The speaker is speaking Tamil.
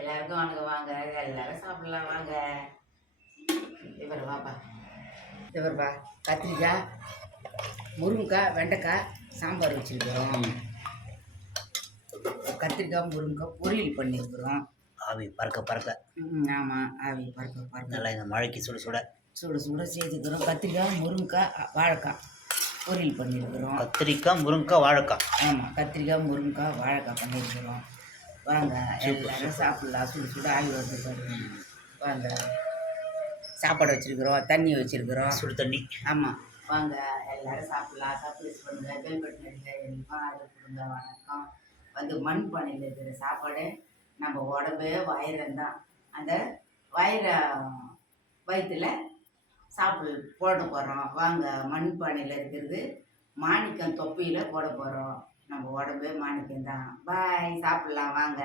எல்லாருக்கும் வாங்க வாங்க, எல்லாரும் சாப்பிடலாம் வாங்க. இவர் வாப்பா, இவர்ப்பா கத்திரிக்காய், முருங்கைக்காய், வெண்டைக்காய் சாம்பார் வச்சுருக்கிறோம். கத்திரிக்காய் முருங்கைக்காய் பொரியல் பண்ணியிருக்கிறோம். ஆவி பறக்க பறக்க. ஆமாம், ஆவி பறக்க பறக்க. நல்லா இந்த மழைக்கு சுட சுட சுட சுட சேர்த்துக்கிறோம். கத்திரிக்காய் முருங்கைக்காய் வாழைக்காய் பொரியல் பண்ணியிருக்கிறோம். கத்திரிக்காய் முருங்கைக்காய் வாழைக்காய். ஆமாம், கத்திரிக்காய் முருங்கைக்காய் வாழைக்காய் பண்ணியிருக்கிறோம். வாங்க எல்லாரும் சாப்பிட்லாம். சுட சுட ஆவி வந்து பாருங்க. வாங்க, சாப்பாடு வச்சுருக்குறோம், தண்ணி வச்சுருக்குறோம், சுடு தண்ணி. ஆமாம், வாங்க எல்லாரும் சாப்பிட்லாம். சர்ப்ரைஸ் பண்ணுங்கள், பெல் பட்டன் அடிக்க எல்லாம் ஆர்டர் கொடுங்க. வணக்கம். வந்து மண் பானையில் இருக்கிற சாப்பாடு நம்ம உடம்பே வயிறந்தான். அந்த வயிற்றில் சாப்பிட போட போகிறோம். வாங்க, மண் பானையில் இருக்கிறது மாணிக்கம் தொப்பியில் போட போகிறோம். நம்ம உடம்பே மாணிக்கம் தான். பாய், சாப்பிட்லாம் வாங்க.